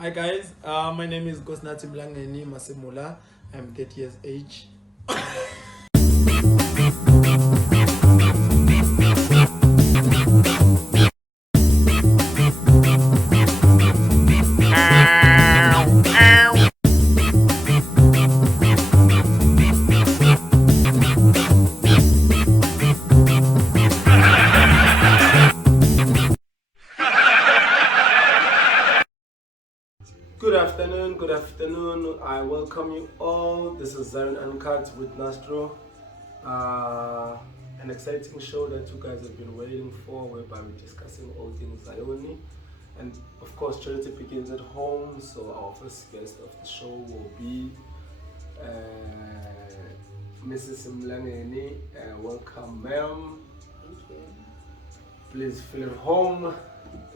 Hi guys, my name is Mlangeni Masimula. I'm 30 years age. Good afternoon. I welcome you all. This is Uncut with Nastro. An exciting show that you guys have been waiting for, whereby we're discussing all things Zion. And of course, charity begins at home. So our first guest of the show will be Mrs. Mlangeni. Welcome, ma'am. Thank you. Please feel at home.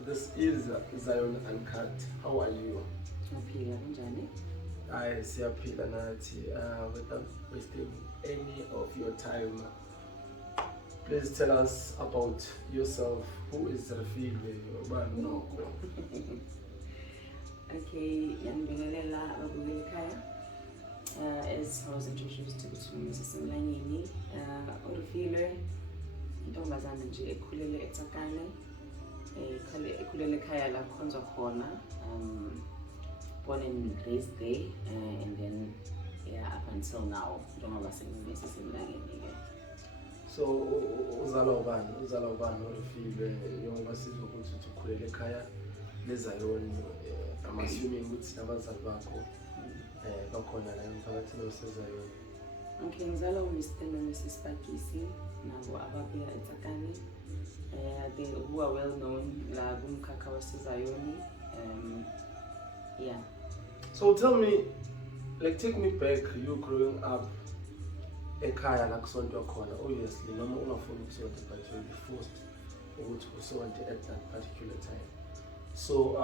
This is Zion Uncut. How are you? I siyaphila nathi without wasting any of your time. Please tell us about yourself. Who is Rafile? Okay, as I was introduced to Mrs. Mlangeni, Rafile, intombazana nje ekhulele eTsakane, ekhulele ekhaya la kukhonzwa khona. Born and raised there, and then up until now, Mrs. Mlangeni. So uzala ubani Rafile njengoba sizwa ukuthi ukhulele ekhaya leZion. I'm assuming ukuthi nabazali bakho bakhona la emphakathini waseZion. Okay, ngizala uMr. noMrs. Pakisi nabo ababuya eTsakane. They who are well known la kumkhakha waseZion. Yeah. So tell me, take me back, you growing up ekhaya la kusonto khona. Obviously noma ungafuni ukusonto, but you'll be forced ukuthi usonto at that particular time. So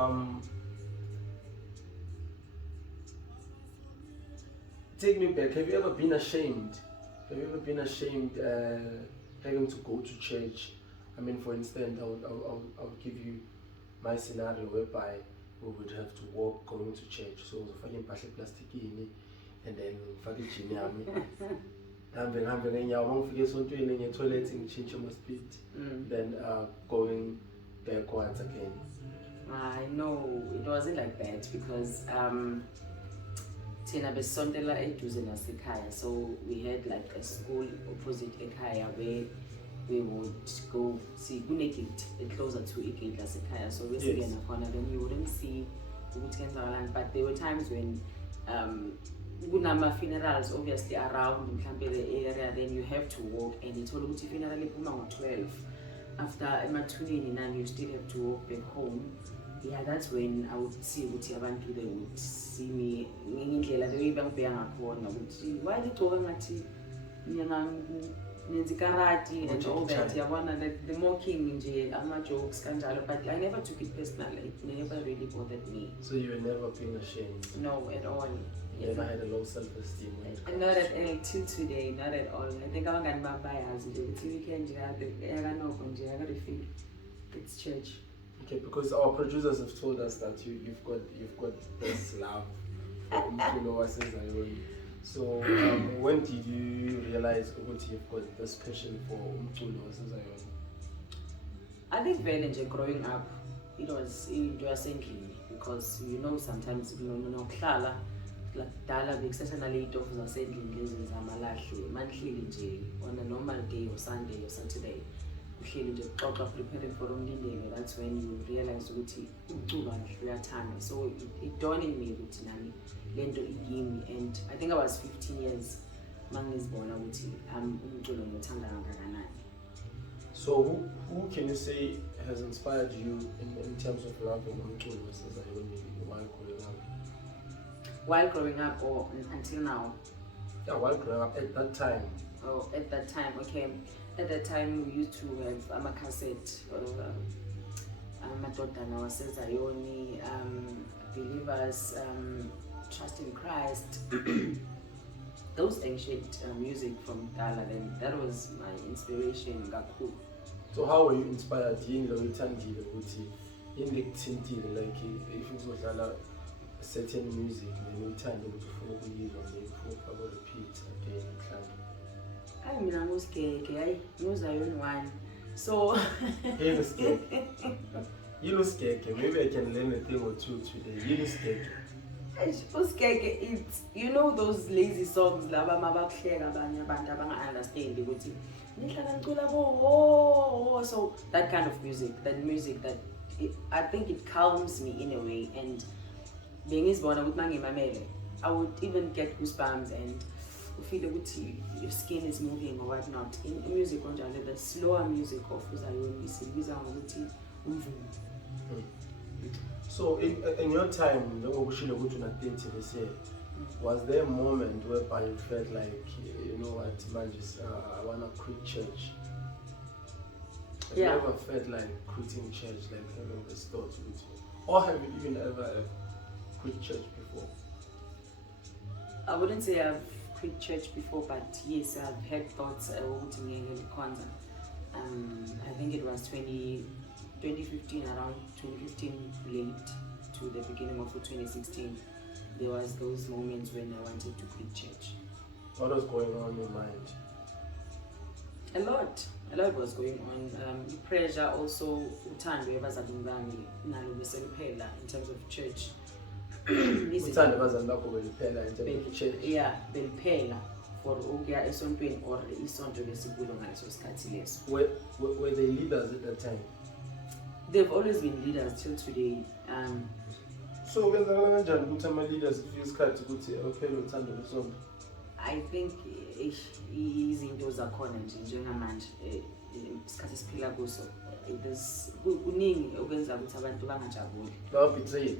take me back. Have you ever been ashamed? Having to go to church? I mean, for instance, I'll give you my scenario whereby we would have to walk going to church. So ufake impahla eplastikini and then ufake ijini yami. Ngihambe ngenyawo mangifike esontweni nge-toilet ngichintshe ama-speed. Then going backwards again. No, it wasn't like that because thina besontela eduze nasekhaya, so we had like a school opposite ekhaya where we would go see kunegate closer to igate lasekhaya, so basically then you wouldn't see ukuthi, but there were times when kunama funerals obviously around mhlambe the area, then you have to walk, and ithola ukuthi funeral iphuma ngo-12 after emathuneni, and you still have to walk back home. Yeah, that's when I would see ukuthi abantu they would see me ngendlela leyo bangibheka ngakhona ukuthi why did you ngathi karate and all that, the mocking nje, ama-jokes kanjalo, but I never took it personally. It never really bothered me. So you were never being ashamed? No, at all. You never had a low self-esteem? Not at all, till today, not at all. I think I'm going to buy a house until weekend. I got to feel it's church. Okay, because our producers have told us that you've got this love for Zion. So when did you realize that you've got this passion for umculo waseZion? I think very growing up, it was endlini, because sometimes nokuhlala lakudala bekusesana late of zasendlini lezi zamalahle manhleli nje on a normal day or Sunday or Saturday uhleli nje uxoxa preparing for umlindelo. That's when you realize ukuthi umculo uyathanda. So it dawned in me ukuthi nami lento igimi, and I think I was 15 years mangizibona ukuthi umculo ngithanda kangakanani. So who can you say has inspired you in terms of loving umculo waseZion while growing up? While growing up or until now? Yeah, while growing up at that time. Oh, at that time, okay. At that time we used to have a cassette or amadodana waseZion, believers, trust in Christ. Those ancient music from Dala, then that was my inspiration. So how were you inspired? Like if you certain music then uthanda ukuthi ufuna ukuyizwa maybe ufuna ukufaka repeat again mhlawumbe? Hayi mina ngusigege, hayi nguZion one. So Yini usigege? Yini usigege? Maybe I can learn a thing or two today. Yini usigege? Usigege, it's, you know those lazy songs laba mabakuhleka abanye abantu abanga-understand ukuthi nihlala ngicula bo, so that kind of music that I think it calms me in a way, and bengizibona ukuthi mangimamele I would even get goosebumps and feel ukuthi your skin is moving or whatnot. In music onjalo, the slower music of Zion isibiza ngokuthi umvumo. So in your time, njengokushilo ukuthi una-30 this year, was there a moment whereby you felt like, you know what, manje I want to quit church? Have you ever felt like quitting church, like having this thought with you? Or have you even ever quit church before? I wouldn't say I've quit church before, but yes, I've had thoughts ukuthi ngiyeke likhonza. I think it was 2015, around 2015 late to the beginning of 2016. There was those moments when I wanted to quit church. What was going on in your mind? A lot was going on. Pressure also, uthando ebazalwane nalo beseluphela in terms of church. Uthando ebazalwane bakho beliphela in terms of church? Yeah, beliphela for ukuya esontweni or isonto lesikulo ngaleso sikhathi leso. Were they leaders at that time? They've always been leaders till today. So kwenzakala kanjani ukuthi ama-leaders kufika isikhathi ukuthi awuphele uthando lesonto? I think izinto zakhona nje njengamanje isikhathi esiphila kuso, there's kuningi okwenza ukuthi abantu bangajabuli. Betrayed.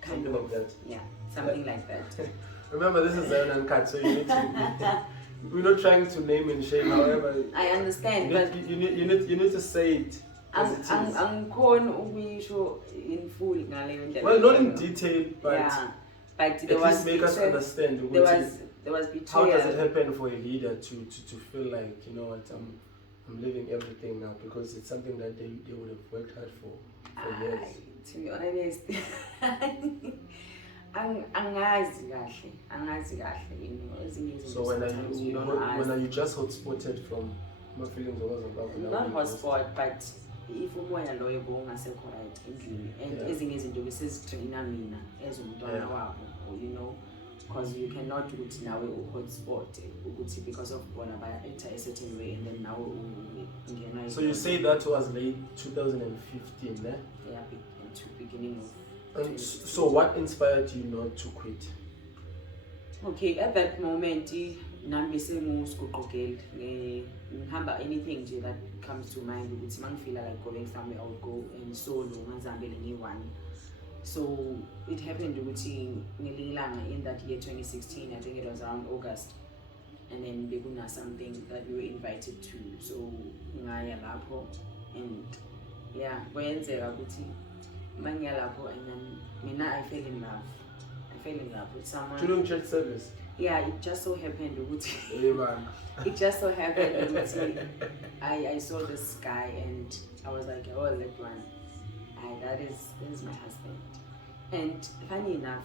Kind something of like that. Yeah, something like that. Remember, this is Uncut, so you need to. We're not trying to name and shame. However, I understand, but you need to say it as it is. Angikhona ukuyisho in full ngaleyo ndlela. Well, not in detail, but yeah, but there at was least make us understand. There was betrayal. How does it happen for a leader to feel like, you know what, I'm living everything now, because it's something that they would have worked hard for years. To be honest, angazi kahle, you know. So when are you just hotspotted from my feelings about not hotspot, but if umoya loyo bongasekho right endlini, and ezinye izinto besizigcina mina as umntwana wabo, you know, because you cannot ukuthi nawe hotspot ukuthi because of bona enter a certain way and then now ungena. So you say that was late 2015, eh? Yeah, beginning of. And so what inspired you not to quit? Okay, at that moment nami sengusigqogeli ngihamba anything nje that comes to mind ukuthi mangifeel like going somewhere I would go and solo ngazihambele ngi-one. So it happened ukuthi ngelinye ilanga in that year 2016, I think it was around August, and then bekuna something that we were invited to, so ngaya lapho, and yeah, kwenzeka ukuthi mangiya lapho, and then mina I fell in love with someone During church service? Yeah, it just so happened it just so happened I saw this guy and I was like, oh, that one, that is my husband. And funny enough,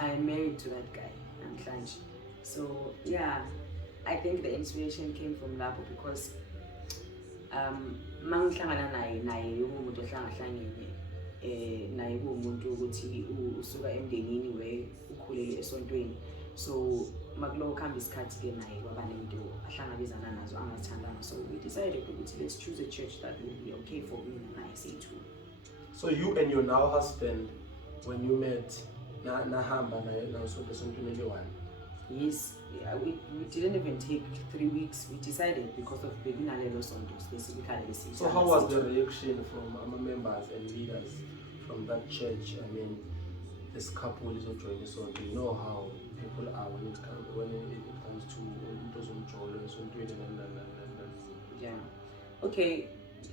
I'm married to that guy, Mlangeni. So yeah, I think the inspiration came from lapho, because mangihlangana naye umuntu ohlangahlangene naye kumuntu ukuthi usuka emndenini we ukhulele esontweni, so makulo khamba isikhathi ke naye kwaba nento ahlangabezana nazo angazithandanga, so we decided ukuthi let's choose a church that will be okay for me and I say too. So you and your now husband, when you met, nahamba naye nawusonto esontweni eliyi-one? Yes, yeah, we didn't even take 3 weeks. We decided because of Beginalelo Sonto specifically. So how was the reaction from our members and leaders from that church? I mean, this couple is joining Sonto. You know how people are when it comes to yeah. Okay,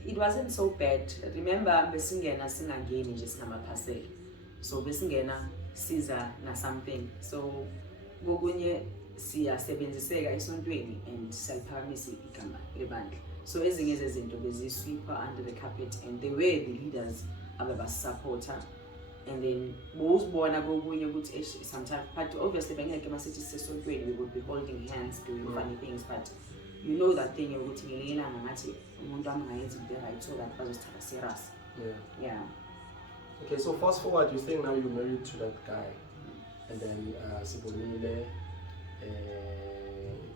it wasn't so bad. Remember, besingena singangeni nje sinamaphasela. So besingena siza na something. So gokunye siyasebenziseka esontweni and siyaliphakamisa igama lebandla. So ezinye zezinto bezisweeper under the carpet, and they were the leaders ababasupporter, and then bowuzibona kokunye ukuthi sometimes, but obviously bengeke masithi sisesontweni we would be holding hands doing funny things, but you know that thing ukuthi ngelinye ilanga ngathi umuntu angayenzi into right so that bazosithatha serious. Yeah. Okay, so fast forward, you're saying now you're married to that guy, and then Sibonile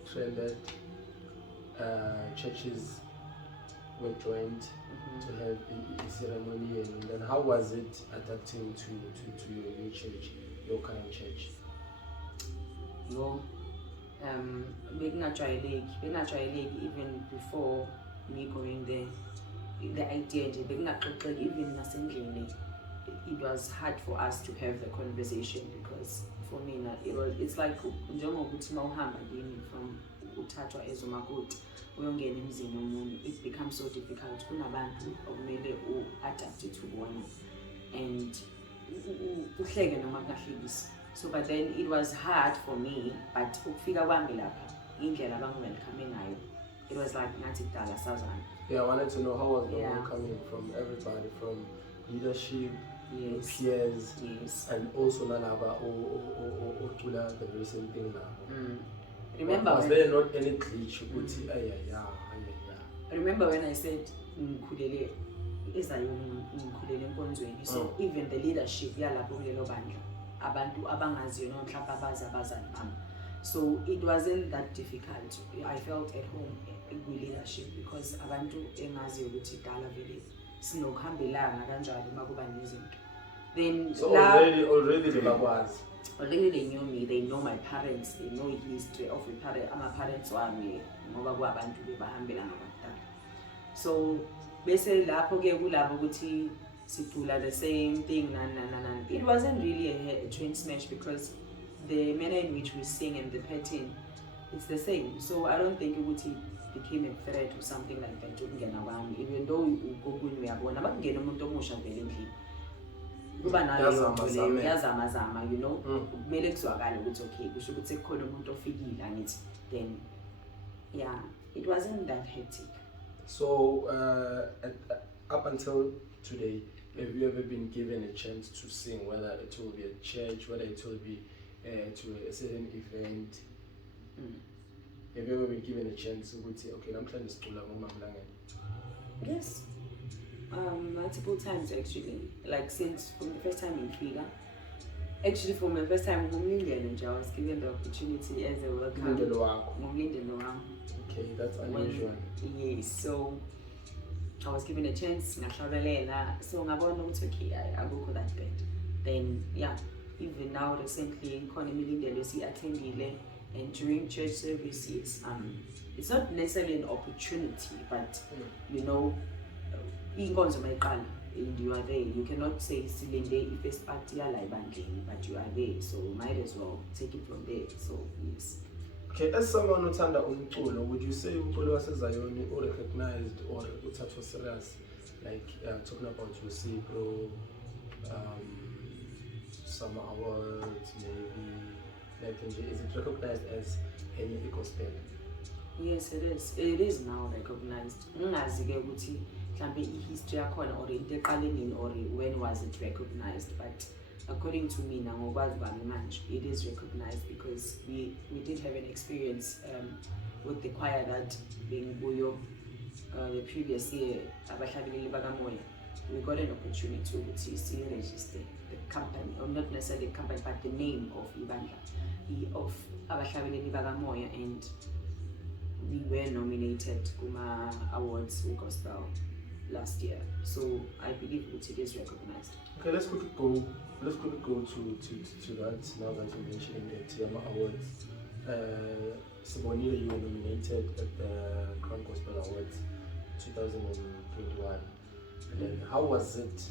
trended, churches were joined to have a ceremony, and then how was it adapting to your new church, your current church? No, bekungajwayeleki even before me going there. The idea nje bekungaxoxeki even nasendlini. It was hard for us to have the conversation because for me it's like njengokuthi mawuhamba kini from uthathwa ezomakoti uyongena emzini omunye, it becomes so difficult. Kunabantu okumele u-adapt to bona and uhleke noma kungahlekisi. So but then it was hard for me, but ukufika kwami lapha indlela abangi-welcome ngayo, it was like ngathi kudala sazana. Yeah, I wanted to know how was the welcoming from everybody, from leadership, peers, and also Nalaba or Tula, the very same thing now. Remember, was there not any glitch? Remember when I said so even the leadership abantu abangaziyo no mhlawumbe abazi abazali bami, so it wasn't that difficult. I felt at home with leadership because abantu engaziyo ukuthi dala vele sinokuhambelana kanjalo makuba nezinto. Then so already they bakwazi. Already they knew me, they know my parents, they know history of my parents wami ngoba kwabantu bebahambelana bakudala. So bese lapho ke kulabo ukuthi sicula the same thing nan. It wasn't really a train smash because the manner in which we sing and the pattern, it's the same. So I don't think it became a threat or something like that. Even though we are born, I'm getting umuntu omusha vele endlini. Kuba nayo yazama, you know, kumele kuzwakale ukuthi okay, kusho ukuthi kukhona umuntu ofikile angithi. Then yeah, it wasn't that hectic. So up until today, have you ever been given a chance to sing, whether it will be at church, whether it will be to a certain event? Have you ever been given a chance to say, okay, I'm trying to school Mlangeni? Yes, multiple times actually. Like since from the first time in Figa, actually from the first time I was given the opportunity as a welcome. Okay, that's unusual. Yes, so I was given a chance, so I go for that bed. Then yeah, even now recently in attending and during church services, it's not necessarily an opportunity, but you know, and you are there. You cannot say Silende if it's party but you are there, so might as well take it from there. So yes. Okay, as someone who's under umculo, would you say umculo wasezayoni or recognized or uthathwa serious? Like talking about your CPRO, some awards, maybe, like is it recognized as any gospel? Yes, it is. It is now recognized. History or or when was it recognized, but according to me now it is recognized because we did have an experience with the choir that being Buyo the previous year we got an opportunity to see register the company, or not necessarily the company but the name of Ibandla of Abashabili Bagamoya, and we were nominated Kuma Awards in Gospel last year, so I believe it is recognized. Okay, let's quickly go to that now that you mentioned the Tiama Awards. Sibonile, you were nominated at the Crown Gospel Awards 2021. And then how was it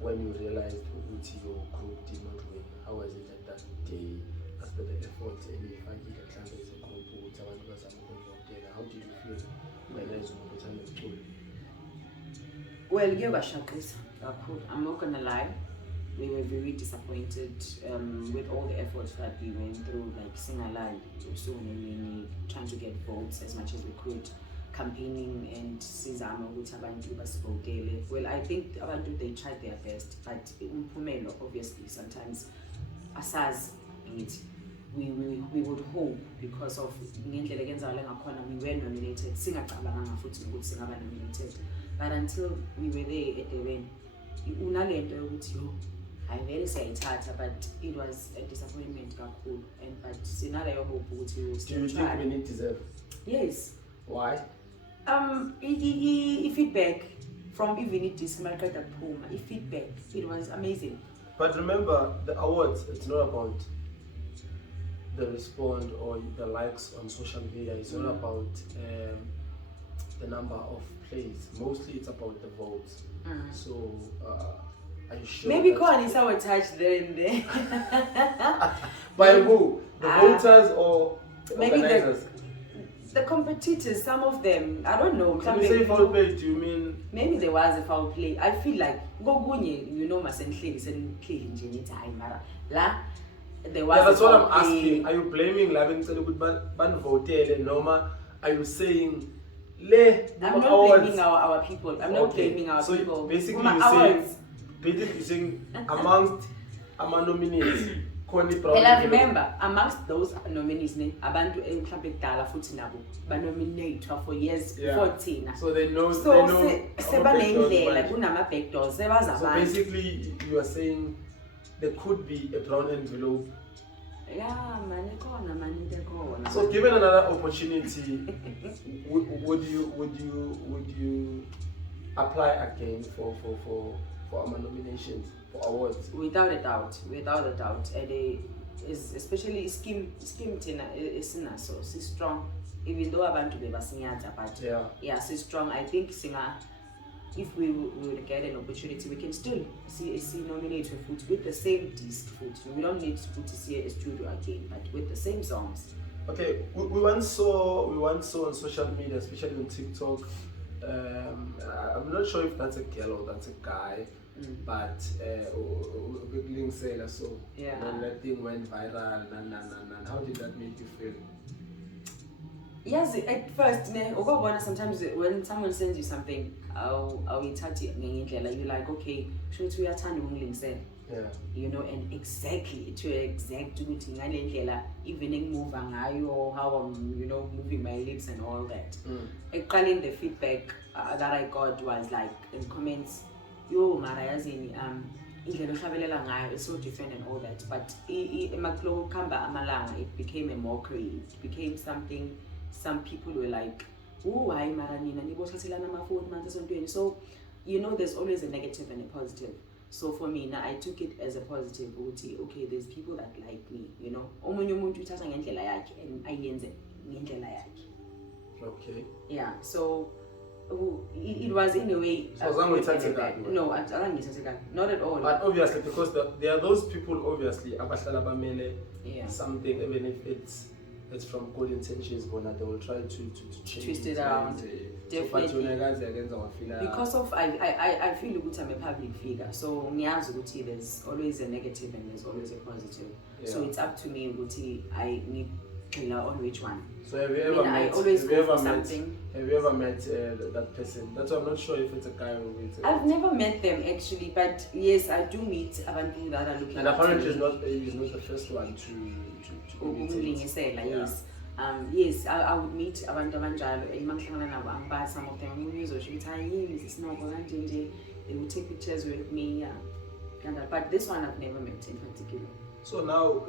when you realized that your group did not win? How was it at that day after the effort and if I did a as a group? How did you feel when there was a time of tour? Well, I'm not gonna lie, we were very disappointed with all the efforts that we went through, like Sing Alive, so many trying to get votes as much as we could. campaigning and sizama ukuthi abantu basivotele. Well, I think abantu they tried their best, but umphumelo obviously sometimes asaz it. We would hope because of ngendlela ekenzakala ngakhona we were nominated. Singacabanga futhi ukuthi singaba nominated. But until we were there at the event, unalento yokuthi yo I very siyayithatha, but it was a disappointment kakhulu, and but sinaleyo hope ukuthi we will still try. Do you think we need deserve? Yes. Why? Feedback from even it is Margaret Puma. Feedback, it was amazing. But remember, the awards, it's not about the response or the likes on social media. It's not about the number of plays. Mostly it's about the votes. So are you sure? Maybe Connie saw touch there and there. By who? The voters or maybe organizers? The competitors, some of them, I don't know. When you say foul play, do you mean? Maybe there was a foul play. I feel like Gogunye, you know, there was. Yeah, that's what I'm asking. Are you blaming Lavin Ban Votel and Noma? Are you saying I'm not blaming our people. I'm not blaming our people. So basically you're saying amongst our nominees, and I remember amongst those nominees, abantu mhlawumbe kudala futhi nabo banominate for years before thina. So they know. So sebanendlela kunama backdoors sebaza abantu. So basically you are saying there could be a brown envelope. Yeah, man. So given another opportunity, would you apply again for our nominations? For awards? Without a doubt, and especially scheme tina is so she's strong. Even though abantu bebasinyata, but yeah, she's strong. I think singer, if we would get an opportunity, we can still see nominate for food with the same disc food. We don't need to see a studio again, but with the same songs. Okay, we once saw on social media, especially on TikTok. I'm not sure if that's a girl or that's a guy. But big link seller, so when that thing went viral, how did that make you feel? Yes, at first, sometimes when someone sends you something, you're like, okay, sure to your turn you know, and exactly to exact even move or how I'm, you know, moving my lips and all that. The feedback that I got was like in comments. Yo, Marayazini, it's so different and all that. But it became a mockery. It became something. Some people were like, "Oh, why Maranina? So, you know, there's always a negative and a positive. So for me, now I took it as a positive. Okay, there's people that like me. You know, and okay. Yeah. So. It was in a way. No, not at all. But obviously, because there are those people, obviously, something, even if it's from good intentions, they will try to twist it around. Definitely. Because of I feel like I'm a public figure, so there's always a negative and there's always a positive. So it's up to me. I need on which one. So have you ever met that person? That's why I'm not sure if it's a guy or it's I've never met them actually, but yes, I do meet abantu that are looking. And apparently he's not the first one to yes. Yes, I would meet abantu abanjalo some of them they would take pictures with me, but this one I've never met in particular. So now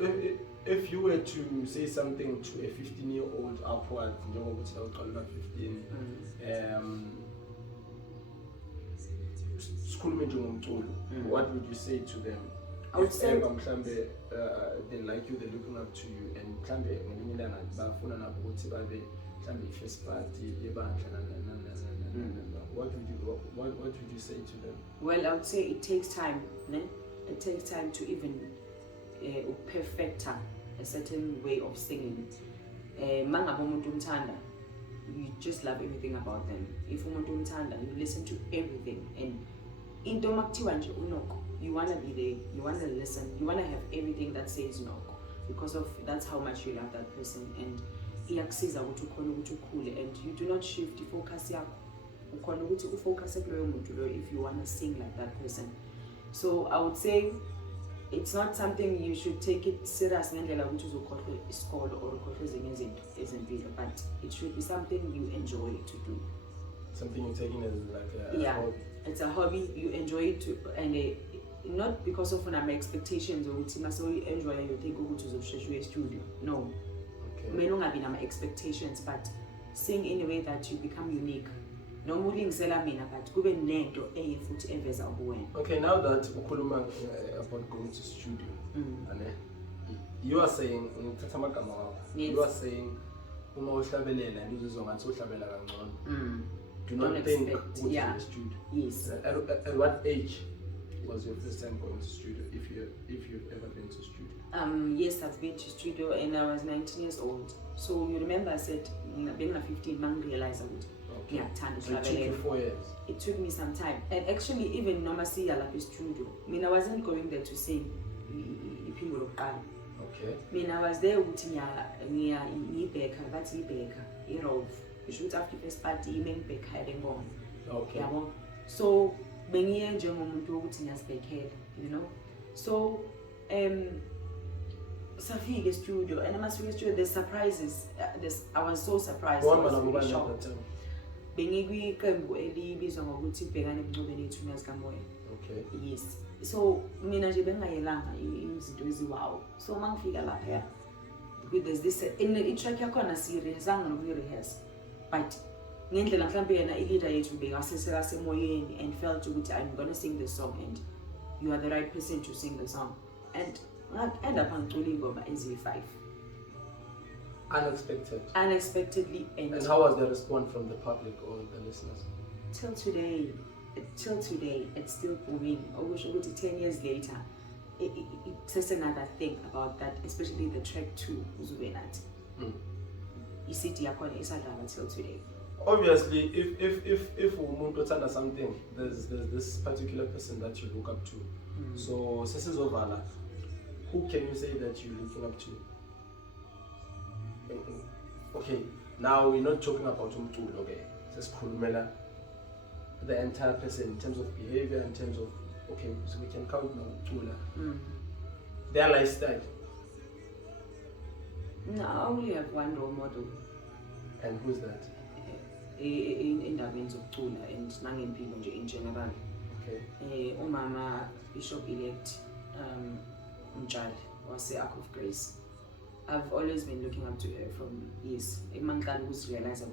if you were to say something to a 15-year-old upwards, you know, 15, what would you say to them? I would say they like you, they're looking up to you, and first party, what would you say to them? Well, I would say it takes time. It takes time to even perfect a certain way of singing. You just love everything about them. If you listen to everything, and you wanna be there, you wanna listen, you wanna have everything that says no, because of that's how much you love that person. And iyakusiza ukuthi ukhona ukuthi ukhule, and you do not shift focus yakho ukhona ukuthi ufocus kuloyo muntu loyo if you want to sing like that person. So I would say it's not something you should take it serious ngendlela ukuthi uzokhohlwa isikolo or ukhohlwe ezinye izinto ezempilo, but it should be something you enjoy to do. Something you're taking as like a hobby. It's a hobby, you enjoy it to, and not because of my expectations or ukuthi mase enjoy you think ukuthi uzosheshwe e-studio. No. Okay. May not have been expectations, but sing in a way that you become unique. No mulingisela mina but kube nento eye futhi eveza ubuwena. Okay, now that ukhuluma about going to studio, you are saying ngithatha amagama wakho. You are saying uma uhlabelela and uzizwa ngathi uhlabela kangcono. Do not think going to the studio. Yes. At what age was your first time going to studio, if you've ever been to studio? Yes, I've been to studio and I was 19 years old. So you remember I said being 15 man realize I would. Okay. Yeah, time to So it travel. took you 4 years. It took me some time, and actually even Noma Siya like studio. I mean, I wasn't going there to sing. Okay. I mean, I was there with near baker, that's baker. You know, you should have first party, main baker heading on. Okay. Yeah, so many years head, you know. So Safi the studio, and I must be studio. The surprises. I was so surprised. I was really shocked. Okay. Yes. So mina nje bengayelanga izinto eziwawo. So mangifika lapha there's this in the track yakhona serious rehearse. But ngendlela mhlambe yena leader yethu bekaseseka semoyeni and felt ukuthi I'm going to sing this song and you are the right person to sing the song. And end up ngicula ingoma ezi5. Unexpectedly. And how was the response from the public or the listeners? Till today, it's still booming. I wish 10 years later, it's another thing about that, especially the track 2, Uzubenat. You see, Diakon is until today. Obviously, if umuntu uthanda something, there's this particular person that you look up to. So, Sisi Zovala, who can you say that you're looking up to? Okay, now we're not talking about umculo, okay? Just khulumela the entire person in terms of behavior, in terms of, okay, so we can count now umculo. Their lifestyle. No, I only have one role model. And who's that? In the means of Tula and Nangempilo in general. Okay. Umama Bishop elect Uncut was the Ark of Grace. I've always been looking up to her from years. Imangani was realized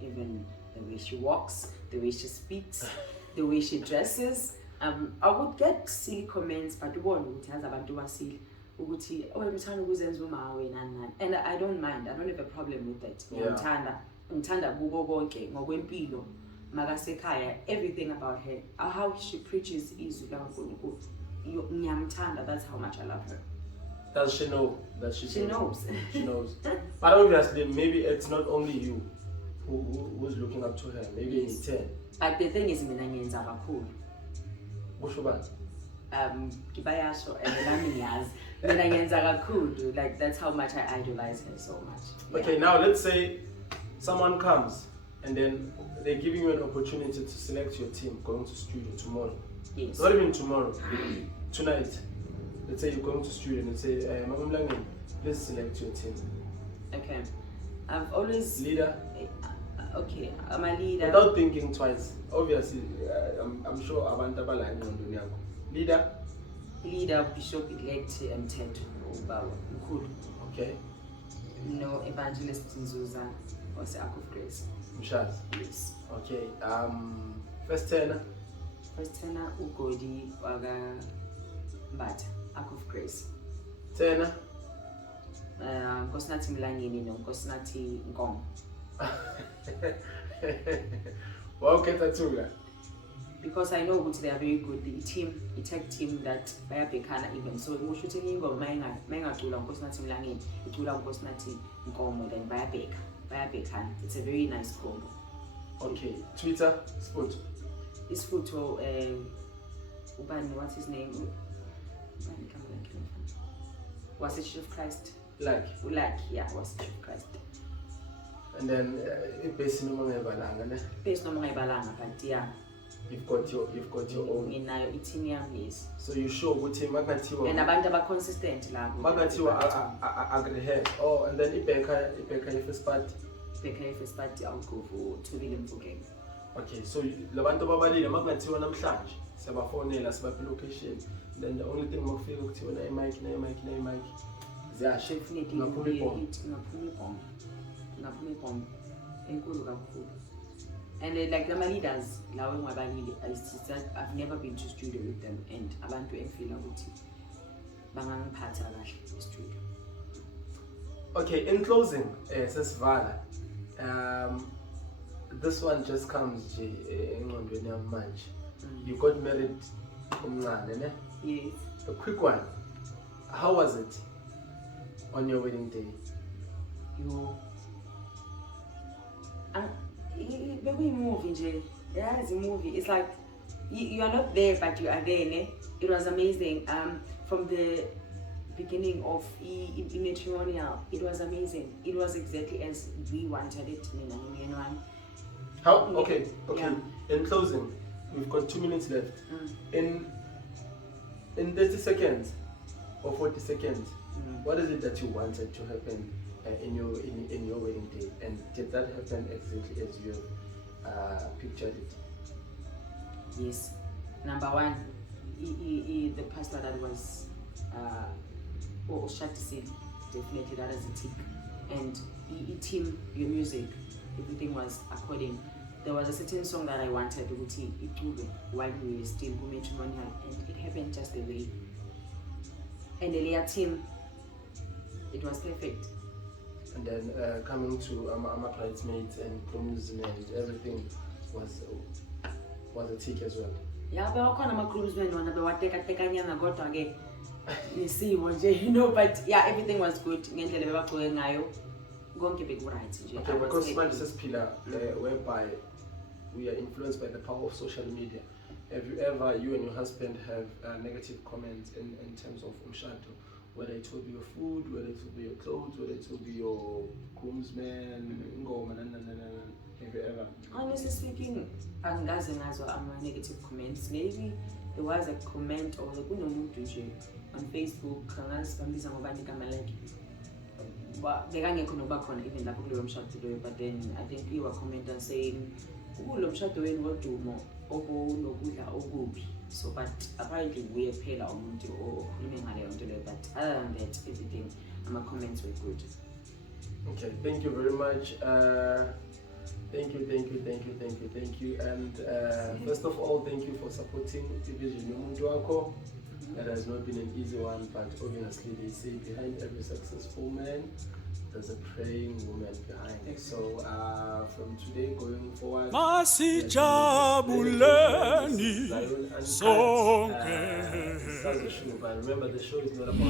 even the way she walks, the way she speaks, the way she dresses. I would get silly comments, but one has abantu basile. And I don't mind. I don't have a problem with that. Ngithanda kubo konke ngokwempilo makasekhaya, everything about her, how she preaches izwi kaNkulunkulu. Ngiyamthanda, that's how much I love her. Does she know that she knows? She knows. But obviously, maybe it's not only you who's looking up to her. Maybe it's 10. But the thing is, mina ngiyenza kakhulu. Bushubani? Kibayasho and nami ngiyazi. Mina ngiyenza kakhulu. Like that's how much I idolize her so much. Yeah. Okay, now let's say someone comes and then they're giving you an opportunity to select your team going to studio tomorrow. Yes. Not even tomorrow. Tonight. Let's say you're going to studio and say, Mlangeni, please select your team. Okay. I've always... Leader? Okay, I'm a leader. Without thinking twice. Obviously, I'm sure abantu abalanye ngondweni yakho. Leader? Bishop elect Mthetho Ubawa Mkhulu. Okay. No, Evangelist Nzuza was the Ark of Grace. Mshaz? Yes. Okay. First tenor? First tenor Ugodi Waga Mbata. Ark of Grace. Tenor? Nkosinathi Mlangeni no Nkosinathi Nkomo. Wow, Ketatula. Because I know they are very good. The tech team that bayabhekana even. So we shooting ingoma mayingacula Nkosinathi Mlangeni, icula Nkosinathi Nkomo, then bayabhekana. It's a very nice combo. Okay. Twitter, Sport. This photo, Ubani, what's his name? Was it Church of Christ? Yeah, was Church of Christ. And then base noma ngebalanga ne. Base noma ngebalanga, but yeah. You've got your own. Minayo itinium, yes. So you sure ukuthi makathiwa and abantu aba consistent la. Makathiwa agrehe. Oh, and then ibeka first part. Ibeka first part I'll go for Thobile Mfokeng. Okay, so labantu babalile makathiwa namhlanje siyabafonela sibaphe location. Then the only thing makufika ukuthiwa na mic. Definitely ngaphumi bomb enkulu kakhulu. And like the leaders, I've never been to studio with them, and abantu enfila ukuthi bangangiphatha kahle e-studio. Okay, in closing, Sesivala, this one just comes engqondweni yami manje. You got married umncane, ne? Yes. A quick one. How was it on your wedding day? Baby movie, yeah, it's a movie. It's like you are not there, but you are there. Ne? It was amazing. From the beginning of matrimonial, it was amazing. It was exactly as we wanted it. How? Okay. Yeah. In closing, we've got 2 minutes left. In 30 seconds or 40 seconds, what is it that you wanted to happen in your wedding day, and did that happen exactly as you pictured it? Yes. Number one, the pastor that was Shatisil, definitely that is a tick. And team, your music, everything was according. There was a certain song that I wanted to while we were still matrimonial, and it happened just the way. And the Leah team, it was perfect. And then coming to my bridesmaids and grooms and everything was a tick as well. Yeah, but I can't groomsmen one but what take nyana got again. You see but yeah, everything was good. Okay, because man is a pillar whereby we are influenced by the power of social media. Have you ever, you and your husband, have negative comments in terms of umshado? Whether it will be your food, whether it will be your clothes, whether it will be your groomsmen, have you ever? Honestly speaking, I'm negative comments. Maybe there was a comment or on Facebook, but then I think you were commenting saying, so, but apparently we are paid our money or but other than that, everything, my comments were good. Okay, thank you very much. Thank you. And first of all, thank you for supporting the vision. That has not been an easy one, but obviously they say behind every successful man, there's a praying woman behind it. So from today going forward, Masijabuleni sonke. But remember, the show is not about